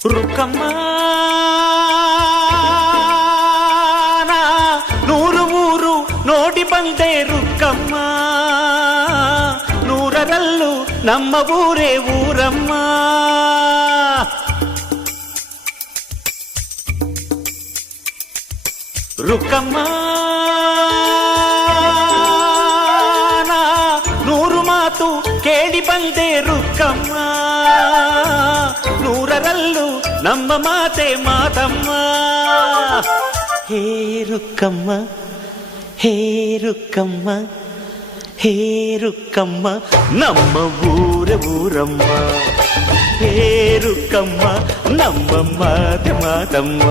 ರುಕ್ಕಮ್ಮ ನೂರು ಊರು ನೋಡಿ ಬಂದೆ ರುಕ್ಕಮ್ಮ, ನೂರರಲ್ಲೂ ನಮ್ಮ ಊರೇ ಊರಮ್ಮ. ರುಕ್ಕಮ್ಮ ನೂರು ಮಾತು ಕೇಳಿ ಬಂದೆ ರುಕ್ಕಮ್ಮ, ನೂರರಲ್ಲೂ ನಮ್ಮ ಮಾತೆ ಮಾತಮ್ಮ. ಹೇ ರುಕ್ಕಮ್ಮ, ಹೇ ರುಕ್ಕಮ್ಮ, ಹೇ ರುಕ್ಕಮ್ಮ, ನಮ್ಮ ಊರ ಊರಮ್ಮ. ಹೇ ರುಕ್ಕಮ್ಮ, ನಮ್ಮ ಮಾತೆ ಮಾತಮ್ಮ.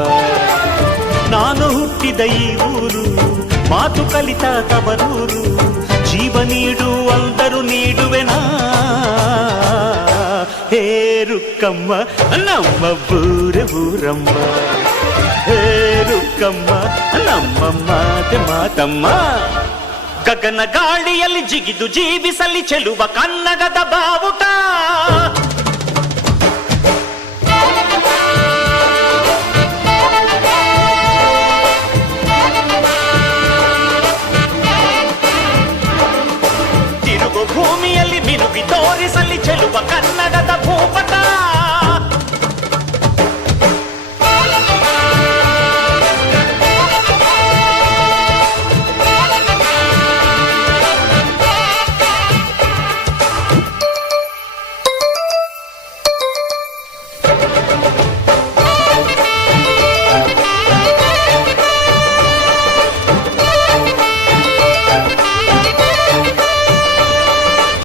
ನಾನು ಹುಟ್ಟಿದ ಈ ಊರು, ಮಾತು ಕಲಿತ ತವರೂರು, ಜೀವ ನೀಡು ಅಂದರು ನೀಡುವೆನಾ. ಹೇ ರುಕ್ಕಮ್ಮ, ನಮ್ಮ ಊರ ಊರಮ್ಮ. ಹೇ ರುಕ್ಕಮ್ಮ, ನಮ್ಮ ಮಾತೆ ಮಾತಮ್ಮ. ಗಗನ ಗಾಳಿಯಲ್ಲಿ ಜಿಗಿದು ಜೀವಿಸಲಿ ಚೆಲುವ ಕನ್ನಡದ ಬಾವುಟ. ಭೂಮಿಯಲ್ಲಿ ಮಿನುಗಿ ತೋರಿಸಲಿ ಚೆಲುವ ಕನ್ನಡದ